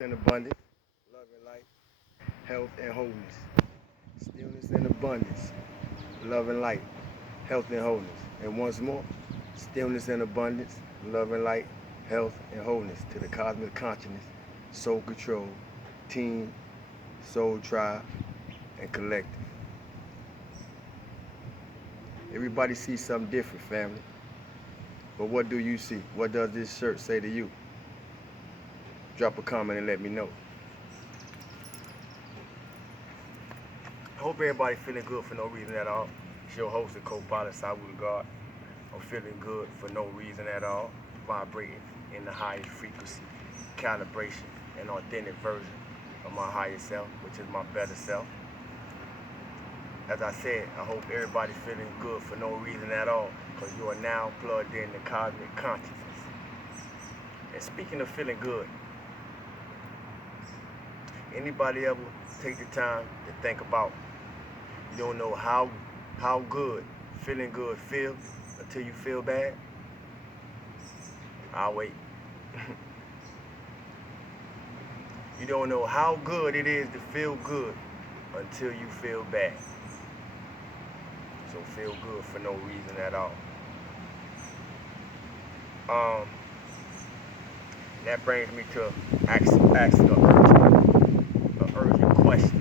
and abundance, love and life, health and wholeness. Stillness and abundance, love and light, health and wholeness. And once more, stillness and abundance, love and light, health and wholeness to the cosmic consciousness, soul control, team, soul tribe, and collective. Everybody sees something different, family. But what do you see? What does this shirt say to you? Drop a comment and let me know. I hope everybody feeling good for no reason at all. It's your host and co-pilot, Sabu God. I'm feeling good for no reason at all. Vibrating in the highest frequency, calibration, and authentic version of my higher self, which is my better self. As I said, I hope everybody feeling good for no reason at all, because you are now plugged in the cosmic consciousness. And speaking of feeling good, anybody ever take the time to think about you don't know how good feeling good feels until you feel bad? I'll wait. You don't know how good it is to feel good until you feel bad. So feel good for no reason at all. That brings me to asking an urgent question.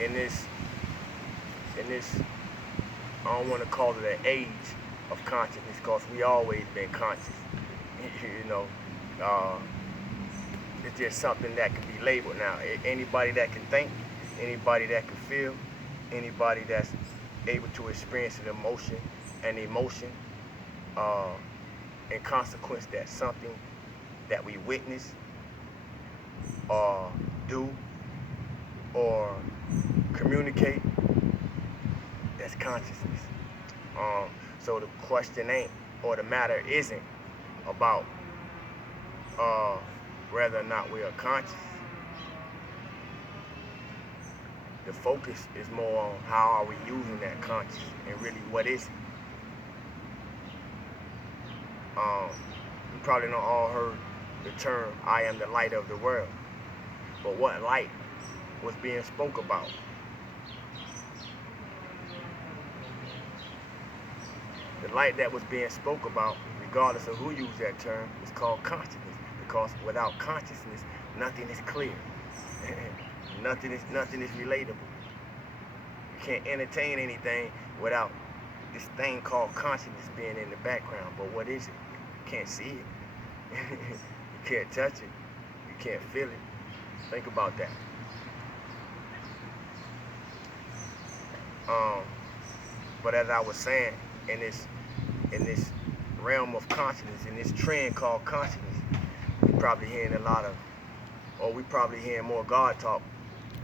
In this, I don't want to call it an age of consciousness, because we always been conscious. You know, it's just something that can be labeled now. Anybody that can think, anybody that can feel, anybody that's able to experience an emotion, in consequence that something that we witness or do or communicate, that's consciousness. So the question ain't, or the matter isn't about whether or not we are conscious. The focus is more on how are we using that conscious, and really what is it. You probably don't all heard the term, I am the light of the world. But what light was being spoke about? The light that was being spoke about, regardless of who used that term, is called consciousness. Because without consciousness, nothing is clear. nothing is relatable. You can't entertain anything without this thing called consciousness being in the background. But what is it? You can't see it. You can't touch it. You can't feel it. Think about that. But as I was saying, in this realm of consciousness, in this trend called consciousness, we probably hearing more God talk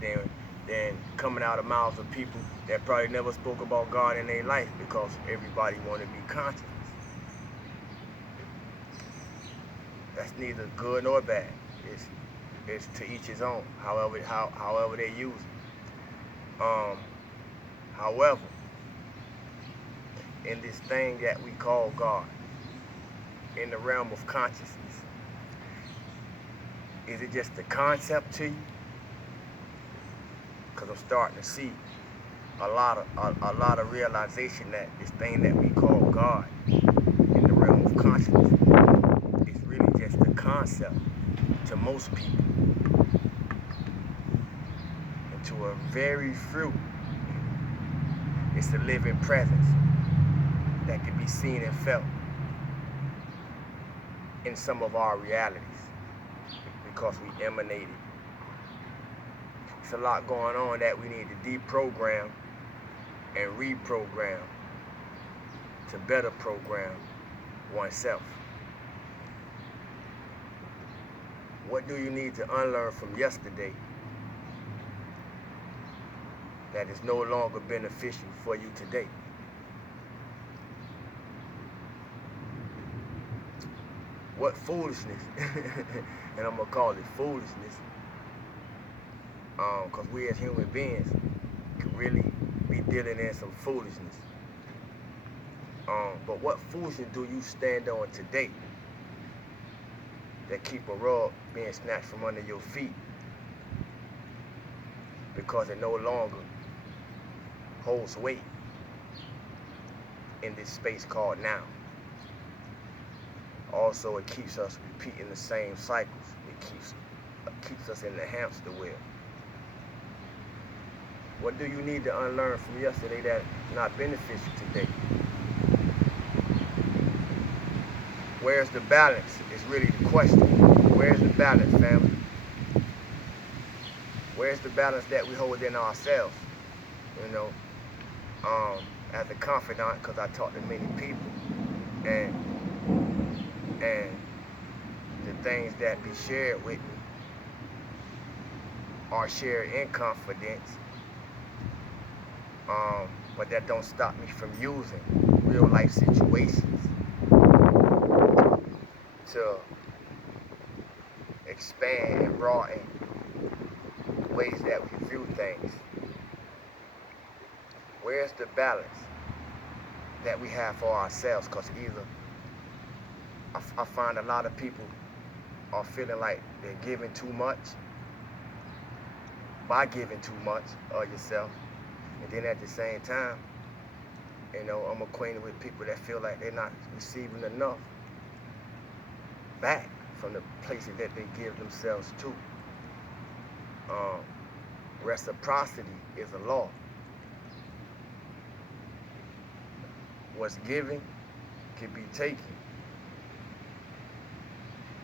than coming out of mouths of people that probably never spoke about God in their life, because everybody want to be conscious. That's neither good nor bad. It's to each his own, however they use it. However, in this thing that we call God, in the realm of consciousness, is it just a concept to you? Because I'm starting to see a lot of realization that this thing that we call God in the realm of consciousness is really just a concept to most people, and to a very few, it's a living presence that can be seen and felt in some of our realities, because we emanate it. It's a lot going on that we need to deprogram and reprogram to better program oneself. What do you need to unlearn from yesterday that is no longer beneficial for you today? What foolishness, and I'm gonna call it foolishness, because we as human beings can really be dealing in some foolishness. But what foolishness do you stand on today that keep a rug being snatched from under your feet because it no longer holds weight in this space called now. Also, it keeps us repeating the same cycles. It keeps us in the hamster wheel. What do you need to unlearn from yesterday that not benefits you today? Where's the balance is really the question. Where's the balance, family? Where's the balance that we hold in ourselves? You know, as a confidant, because I talk to many people, and the things that be shared with me are shared in confidence, but that don't stop me from using real life situations to expand and broaden ways that we view things. Where's the balance that we have for ourselves? Because either I find a lot of people are feeling like they're giving too much by giving too much of yourself, and then at the same time, you know, I'm acquainted with people that feel like they're not receiving enough back from the places that they give themselves to. Reciprocity is a law. What's given can be taken,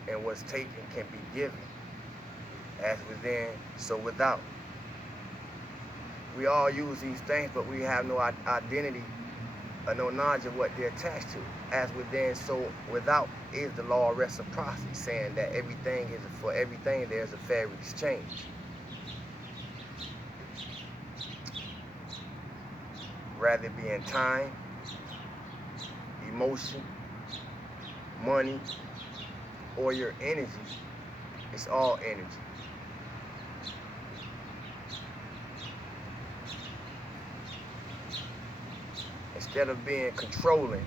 and what's taken can be given. As within, so without. We all use these things, but we have no identity or no knowledge of what they're attached to. As within, so without is the law of reciprocity, saying that everything is for everything, there's a fair exchange. Rather it be in time, emotion, money, or your energy, it's all energy. Instead of being controlling,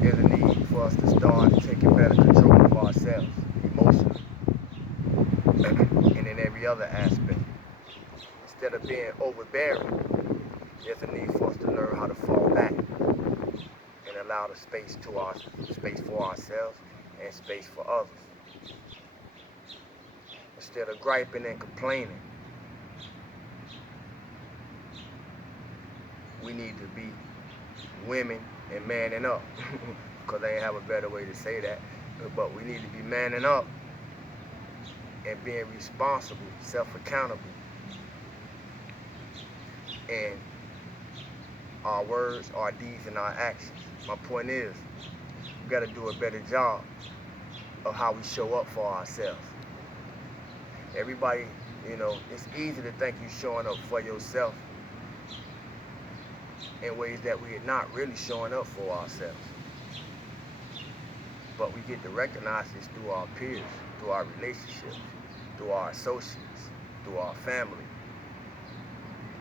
there's a need for us to start taking better control of ourselves, emotionally, and in every other aspect. Instead of being overbearing, there's a need for us to learn how to fall back and allow the space for ourselves and space for others. Instead of griping and complaining, we need to be women and manning up, because I ain't have a better way to say that, but we need to be manning up and being responsible, self-accountable in our words, our deeds, and our actions. My point is, we got to do a better job of how we show up for ourselves. Everybody, you know, it's easy to think you're showing up for yourself in ways that we're not really showing up for ourselves. But we get to recognize this through our peers, through our relationships, through our associates, through our family.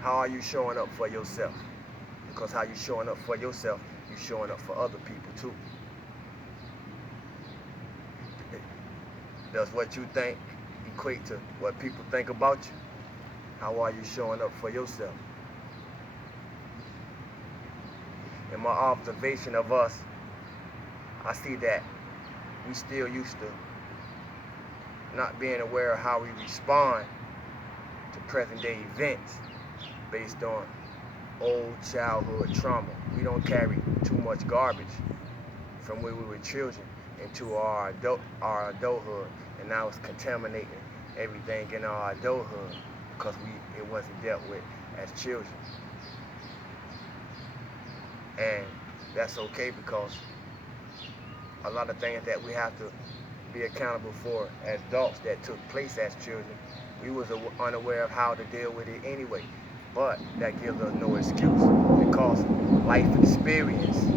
How are you showing up for yourself? Because how you showing up for yourself, you're showing up for other people too. Does what you think equate to what people think about you? How are you showing up for yourself? In my observation of us, I see that we still used to not being aware of how we respond to present day events based on old childhood trauma. We don't carry too much garbage from when we were children into our adulthood, and now it's contaminating everything in our adulthood because it wasn't dealt with as children. And that's okay, because a lot of things that we have to be accountable for as adults that took place as children, we was unaware of how to deal with it anyway. But that gives us no excuse, because life experiences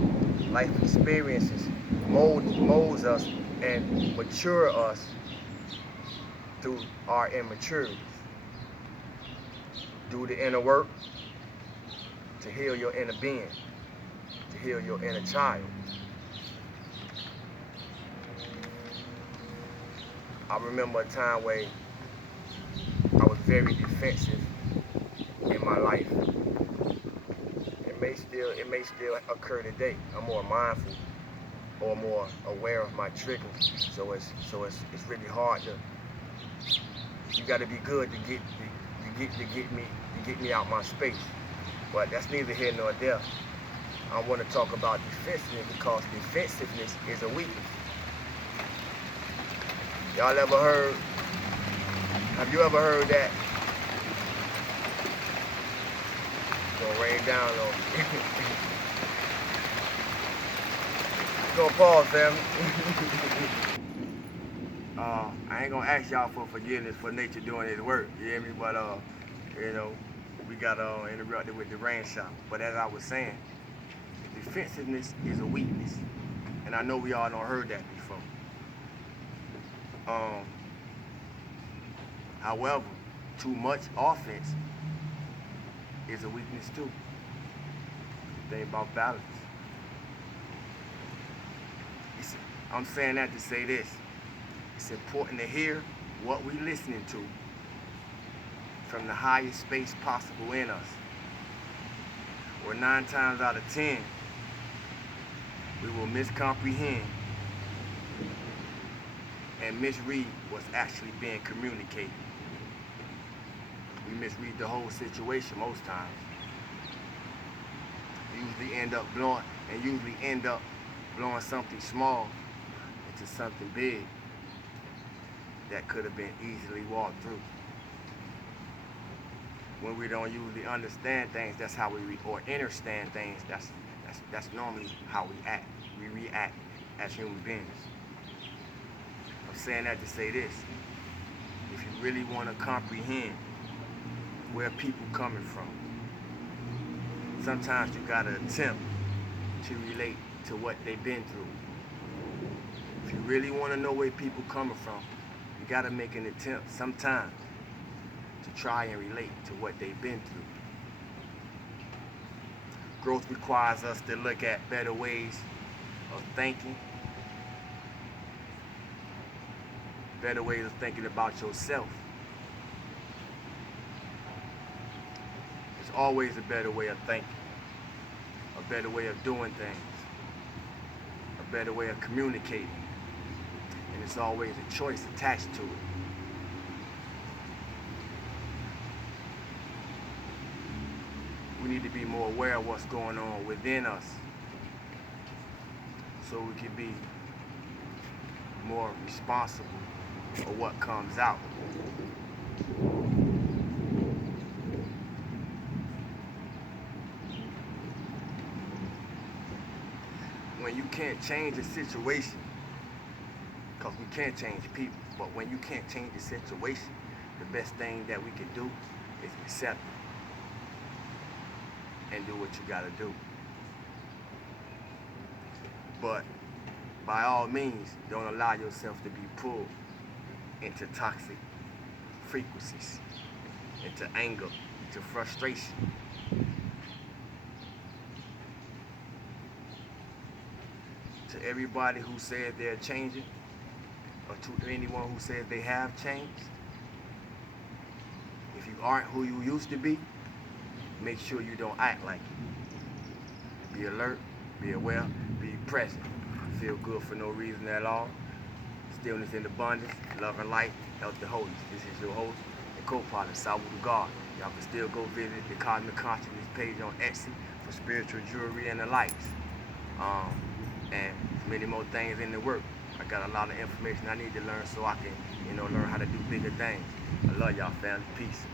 molds us and mature us through our immaturities. Do the inner work to heal your inner being, to heal your inner child. I remember a time where I was very defensive in my life. It may still occur today. I'm more mindful or more aware of my triggers. So it's really hard to. You got to be good to get me out my space. But that's neither here nor there. I want to talk about defensiveness because defensiveness is a weakness. Y'all ever heard? Have you ever heard that? It's gonna rain down on me. Go pause, family. I ain't gonna ask y'all for forgiveness for nature doing its work. You hear me? But we got interrupted with the rain shower. But as I was saying, defensiveness is a weakness, and I know we all don't heard that before. However, too much offense is a weakness too. Think about balance. I'm saying that to say this. It's important to hear what we're listening to from the highest space possible in us. Or 9 times out of 10, we will miscomprehend and misread what's actually being communicated. We misread the whole situation most times. Usually end up blowing something small into something big that could have been easily walked through. When we don't usually understand things, that's how we or understand things. That's normally how we act. We react as human beings. I'm saying that to say this: if you really want to comprehend where people coming from, sometimes you gotta attempt to relate to what they've been through. If you really want to know where people coming from, you gotta make an attempt sometimes to try and relate to what they've been through. Growth requires us to look at better ways of thinking, better ways of thinking about yourself. There's always a better way of thinking, a better way of doing things, a better way of communicating, and it's always a choice attached to it. We need to be more aware of what's going on within us so we can be more responsible for what comes out. When you can't change a situation, because we can't change people, but when you can't change the situation, the best thing that we can do is accept it and do what you gotta do. But by all means, don't allow yourself to be pulled into toxic frequencies, into anger, into frustration. To everybody who said they're changing, or to anyone who says they have changed, if you aren't who you used to be, make sure you don't act like it. Be alert, be aware, be present. Feel good for no reason at all. Stillness in abundance, love and light, health and wholeness. This is your host and co-pilot, Salud God. Y'all can still go visit the Cosmic Consciousness page on Etsy for spiritual jewelry and the likes. And many more things in the work. I got a lot of information I need to learn so I can, learn how to do bigger things. I love y'all, family. Peace.